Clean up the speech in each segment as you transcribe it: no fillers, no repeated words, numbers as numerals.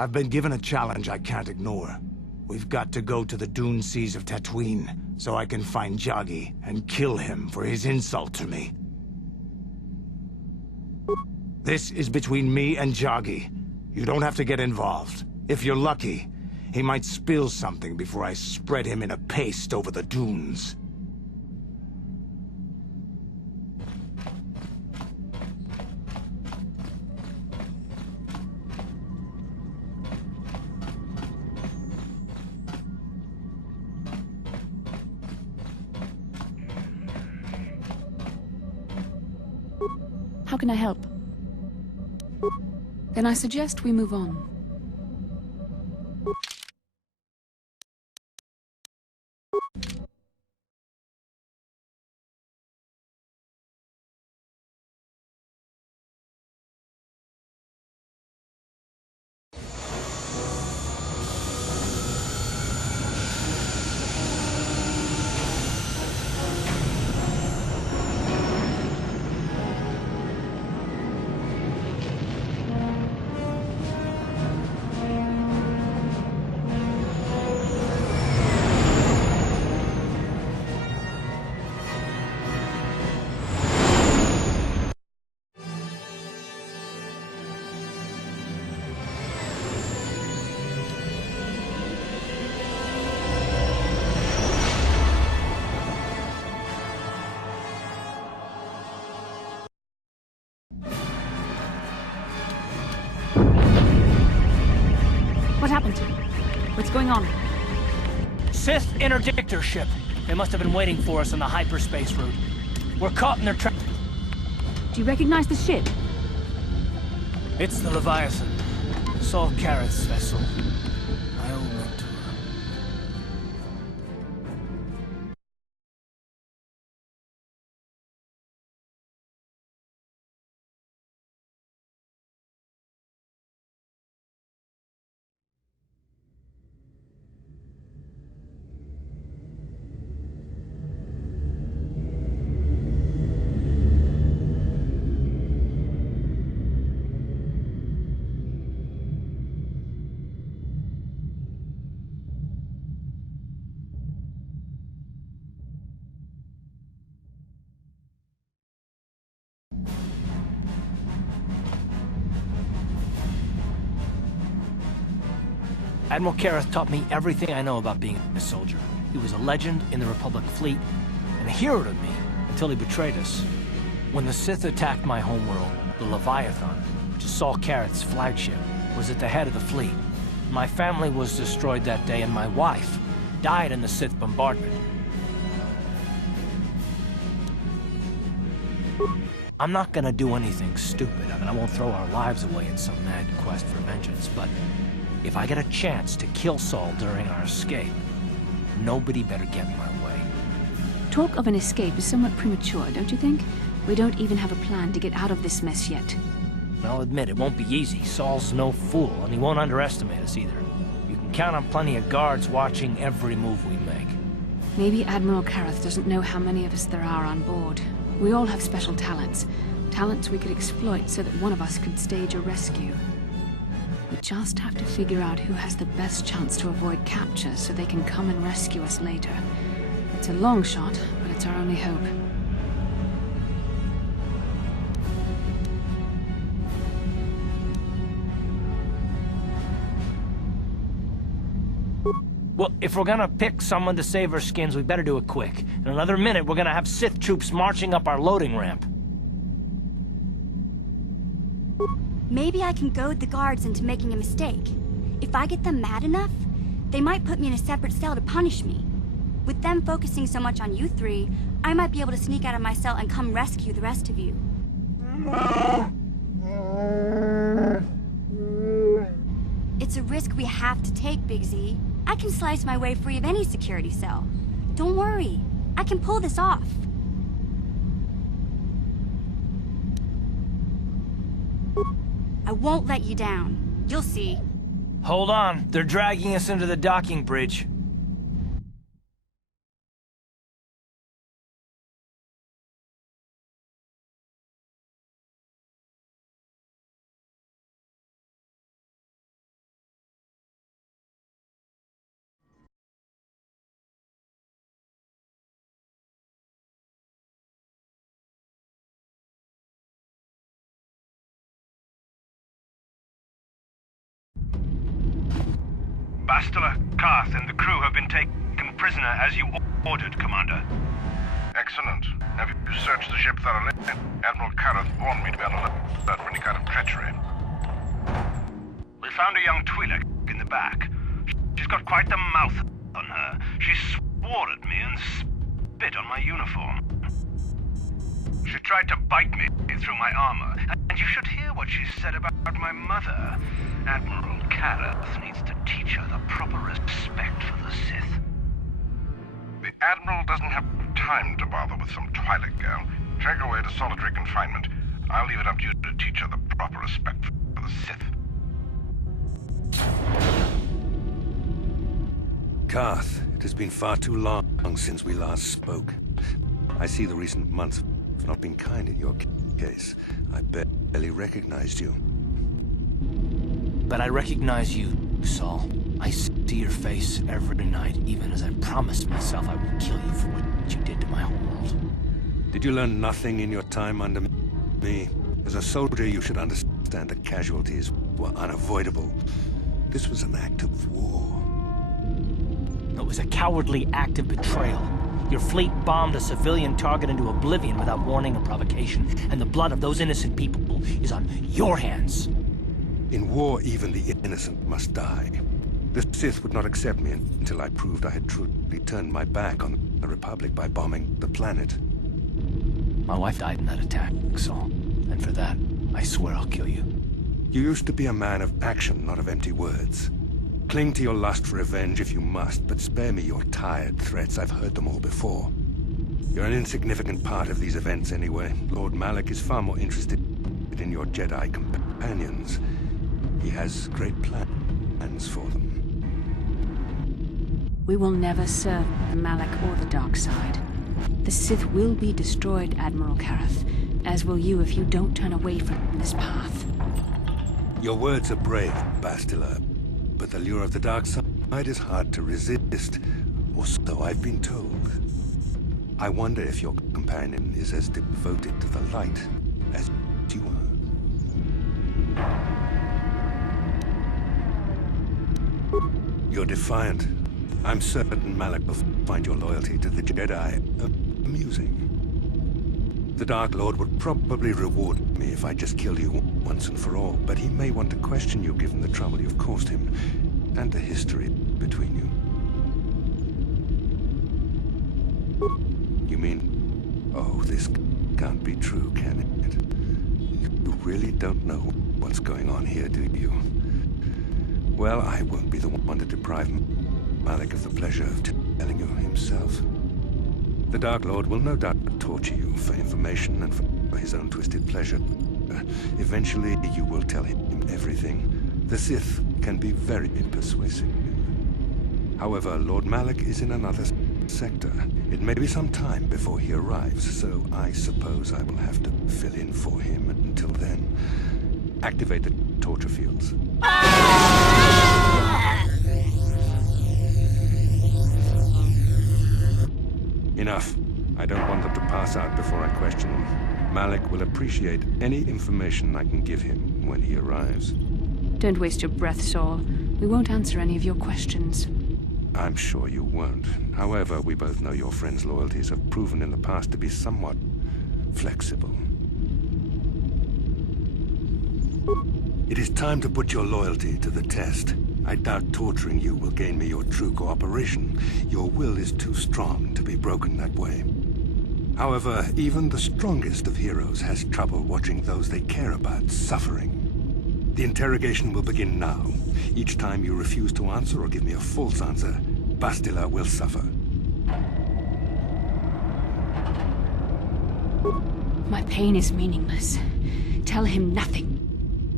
I've been given a challenge I can't ignore. We've got to go to the dune seas of Tatooine, so I can find Jaggi and kill him for his insult to me. This is between me and Jaggi. You don't have to get involved. If you're lucky, he might spill something before I spread him in a paste over the dunes. How can I help? Then I suggest we move on. What happened? What's going on? Sith interdictor ship. They must have been waiting for us on the hyperspace route. We're caught in their trap. Do you recognize the ship? It's the Leviathan. Saul Karath's vessel. My old mentor. Admiral Karath taught me everything I know about being a soldier. He was a legend in the Republic fleet, and a hero to me until he betrayed us. When the Sith attacked my homeworld, the Leviathan, which is Saul Karath's flagship, was at the head of the fleet. My family was destroyed that day, and my wife died in the Sith bombardment. I'm not gonna do anything stupid. I won't throw our lives away in some mad quest for vengeance, but if I get a chance to kill Saul during our escape, nobody better get in my way. Talk of an escape is somewhat premature, don't you think? We don't even have a plan to get out of this mess yet. I'll admit, it won't be easy. Saul's no fool, and he won't underestimate us either. You can count on plenty of guards watching every move we make. Maybe Admiral Karath doesn't know how many of us there are on board. We all have special talents. Talents we could exploit so that one of us could stage a rescue. We just have to figure out who has the best chance to avoid capture so they can come and rescue us later. It's a long shot, but it's our only hope. Well, if we're gonna pick someone to save our skins, we better do it quick. In another minute, we're gonna have Sith troops marching up our loading ramp. Maybe I can goad the guards into making a mistake. If I get them mad enough, they might put me in a separate cell to punish me. With them focusing so much on you three, I might be able to sneak out of my cell and come rescue the rest of you. It's a risk we have to take, Big Z. I can slice my way free of any security cell. Don't worry, I can pull this off. I won't let you down. You'll see. Hold on, they're dragging us into the docking bridge. Bastila, Karth, and the crew have been taken prisoner as you ordered, Commander. Excellent. Have you searched the ship thoroughly? Admiral Karth warned me to be on alert for any kind of treachery. We found a young Twi'lek in the back. She's got quite the mouth on her. She swore at me and spit on my uniform. She tried to bite me through my armor, and you should hear what she said about my mother. Admiral Karth needs to teach her the proper respect for the Sith. The Admiral doesn't have time to bother with some Twi'lek girl. Take her away to solitary confinement. I'll leave it up to you to teach her the proper respect for the Sith. Karth, it has been far too long since we last spoke. I see the recent months have not been kind in your case. I barely recognized you. But I recognize you, Saul. I see your face every night, even as I promised myself I will kill you for what you did to my homeworld. Did you learn nothing in your time under me? As a soldier, you should understand that casualties were unavoidable. This was an act of war. It was a cowardly act of betrayal. Your fleet bombed a civilian target into oblivion without warning or provocation, and the blood of those innocent people is on your hands. In war, even the innocent must die. The Sith would not accept me until I proved I had truly turned my back on the Republic by bombing the planet. My wife died in that attack, Saul. And for that, I swear I'll kill you. You used to be a man of action, not of empty words. Cling to your lust for revenge if you must, but spare me your tired threats. I've heard them all before. You're an insignificant part of these events anyway. Lord Malak is far more interested in your Jedi companions. He has great plans for them. We will never serve the Malak or the dark side. The Sith will be destroyed, Admiral Karth, as will you if you don't turn away from this path. Your words are brave, Bastila, but the lure of the dark side is hard to resist, or so I've been told. I wonder if your companion is as devoted to the light as you are. You're defiant. I'm certain Malak will find your loyalty to the Jedi amusing. The Dark Lord would probably reward me if I just killed you once and for all, but he may want to question you given the trouble you've caused him, and the history between you. You mean... Oh, this can't be true, can it? You really don't know what's going on here, do you? Well, I won't be the one to deprive Malak of the pleasure of telling you himself. The Dark Lord will no doubt torture you for information and for his own twisted pleasure. Eventually, you will tell him everything. The Sith can be very persuasive. However, Lord Malak is in another sector. It may be some time before he arrives, so I suppose I will have to fill in for him. Until then, activate the torture fields. Enough. I don't want them to pass out before I question him. Malak will appreciate any information I can give him when he arrives. Don't waste your breath, Saul. We won't answer any of your questions. I'm sure you won't. However, we both know your friend's loyalties have proven in the past to be somewhat flexible. It is time to put your loyalty to the test. I doubt torturing you will gain me your true cooperation. Your will is too strong to be broken that way. However, even the strongest of heroes has trouble watching those they care about suffering. The interrogation will begin now. Each time you refuse to answer or give me a false answer, Bastila will suffer. My pain is meaningless. Tell him nothing.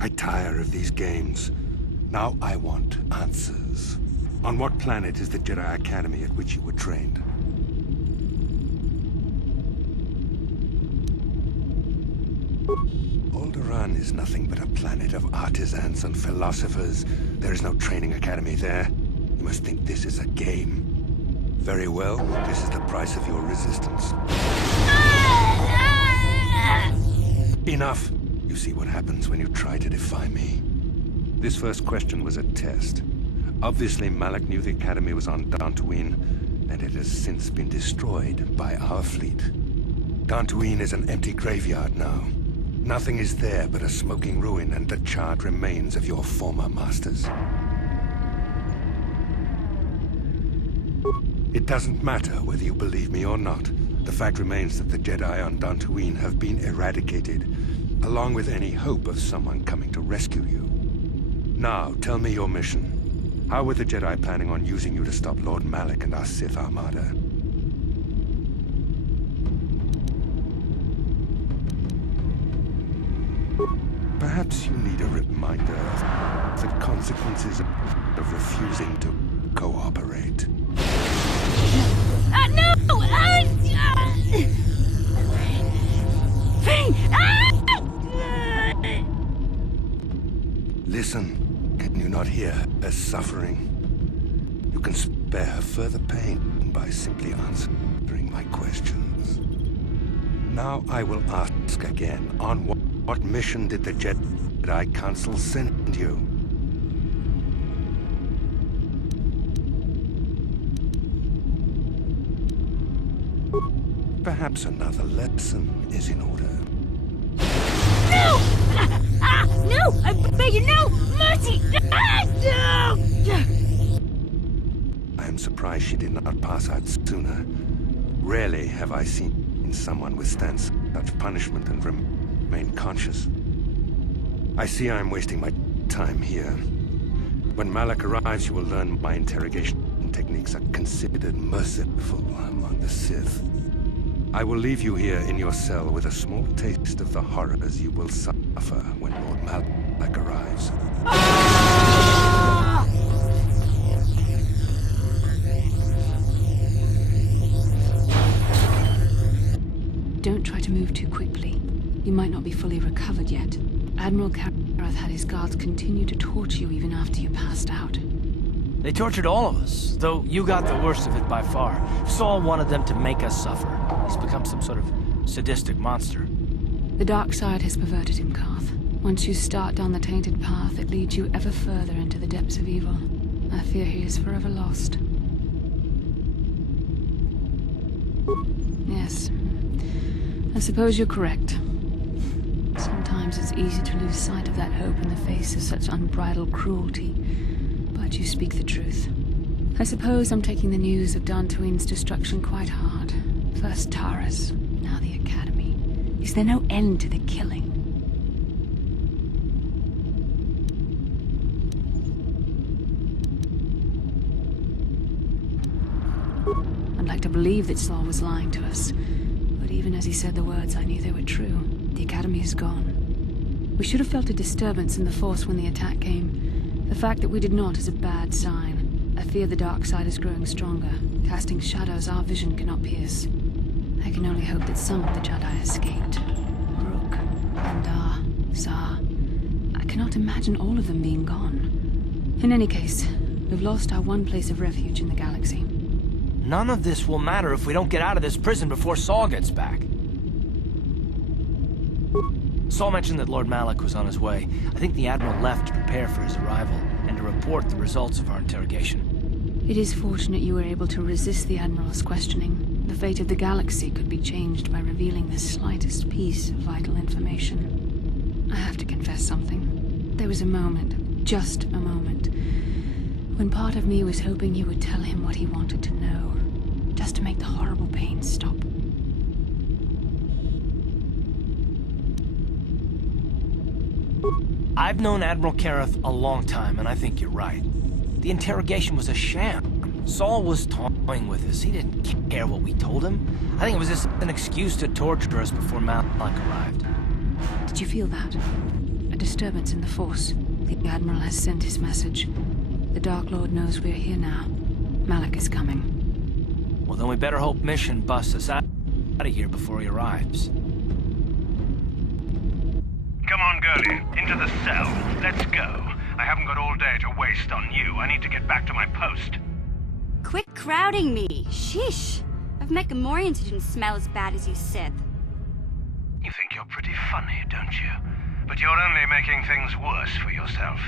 I tire of these games. Now I want answers. On what planet is the Jedi Academy at which you were trained? Alderaan is nothing but a planet of artisans and philosophers. There is no training academy there. You must think this is a game. Very well, this is the price of your resistance. Enough! You see what happens when you try to defy me. This first question was a test. Obviously, Malak knew the Academy was on Dantooine, and it has since been destroyed by our fleet. Dantooine is an empty graveyard now. Nothing is there but a smoking ruin and the charred remains of your former masters. It doesn't matter whether you believe me or not. The fact remains that the Jedi on Dantooine have been eradicated, along with any hope of someone coming to rescue you. Now, tell me your mission. How were the Jedi planning on using you to stop Lord Malak and our Sith Armada? Perhaps you need a reminder of the consequences of refusing to cooperate. No! Listen, can you not hear her suffering? You can spare her further pain by simply answering my questions. Now I will ask again, on what mission did the Jedi Council send you? Perhaps another lesson is in order. No! No! I beg you, no! Mercy! No! I am surprised she did not pass out sooner. Rarely have I seen someone withstand such punishment and remain conscious. I see I am wasting my time here. When Malak arrives, you will learn my interrogation techniques are considered merciful among the Sith. I will leave you here in your cell with a small taste of the horrors you will suffer when Lord Malak arrives. Don't try to move too quickly. You might not be fully recovered yet. Admiral Karath had his guards continue to torture you even after you passed out. They tortured all of us, though you got the worst of it by far. Saul wanted them to make us suffer. He's become some sort of sadistic monster. The dark side has perverted him, Carth. Once you start down the tainted path, it leads you ever further into the depths of evil. I fear he is forever lost. Yes. I suppose you're correct. Sometimes it's easy to lose sight of that hope in the face of such unbridled cruelty. But you speak the truth. I suppose I'm taking the news of Dantooine's destruction quite hard. First Taris, now the Academy. Is there no end to the killing? I'd like to believe that Saul was lying to us. But even as he said the words, I knew they were true. The Academy is gone. We should have felt a disturbance in the Force when the attack came. The fact that we did not is a bad sign. I fear the dark side is growing stronger, casting shadows our vision cannot pierce. I can only hope that some of the Jedi escaped. Rook, Andar, Zar. I cannot imagine all of them being gone. In any case, we've lost our one place of refuge in the galaxy. None of this will matter if we don't get out of this prison before Saul gets back. Saul mentioned that Lord Malak was on his way. I think the Admiral left to prepare for his arrival and to report the results of our interrogation. It is fortunate you were able to resist the Admiral's questioning. The fate of the galaxy could be changed by revealing the slightest piece of vital information. I have to confess something. There was a moment, just a moment, when part of me was hoping you would tell him what he wanted to know, just to make the horrible pain stop. I've known Admiral Karath a long time, and I think you're right. The interrogation was a sham. Saul was toying with us. He didn't care what we told him. I think it was just an excuse to torture us before Malak arrived. Did you feel that? A disturbance in the Force. The Admiral has sent his message. The Dark Lord knows we're here now. Malak is coming. Well, then we better hope Mission busts us out of here before he arrives. Come on, girlie. Into the cell. Let's go. I haven't got all day to waste on you. I need to get back to my post. Quit crowding me. Sheesh. I've met Gamorreans who didn't smell as bad as you, Sith. You think you're pretty funny, don't you? But you're only making things worse for yourself.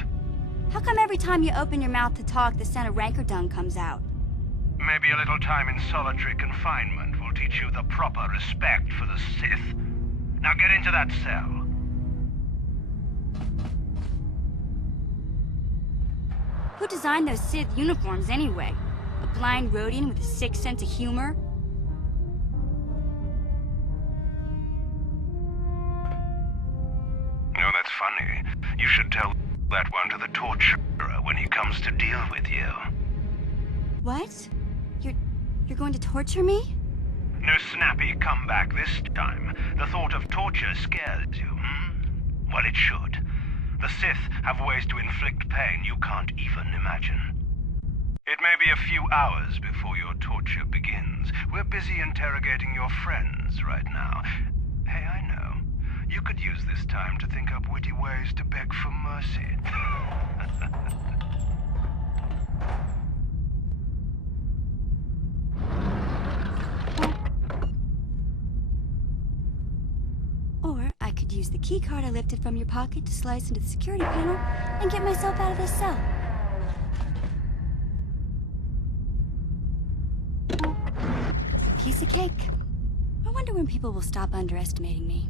How come every time you open your mouth to talk, the scent of rancor dung comes out? Maybe a little time in solitary confinement will teach you the proper respect for the Sith. Now get into that cell. Who designed those Sith uniforms anyway? A blind Rhodian with a sick sense of humor? Oh, that's funny. You should tell that one to the torturer when he comes to deal with you. What? You're going to torture me? No snappy comeback this time. The thought of torture scares you, hmm? Well, it should. The Sith have ways to inflict pain you can't even imagine. It may be a few hours before your torture begins. We're busy interrogating your friends right now. Hey, I know. You could use this time to think up witty ways to beg for mercy. Or I could use the key card I lifted from your pocket to slice into the security panel and get myself out of this cell. Piece of cake. I wonder when people will stop underestimating me.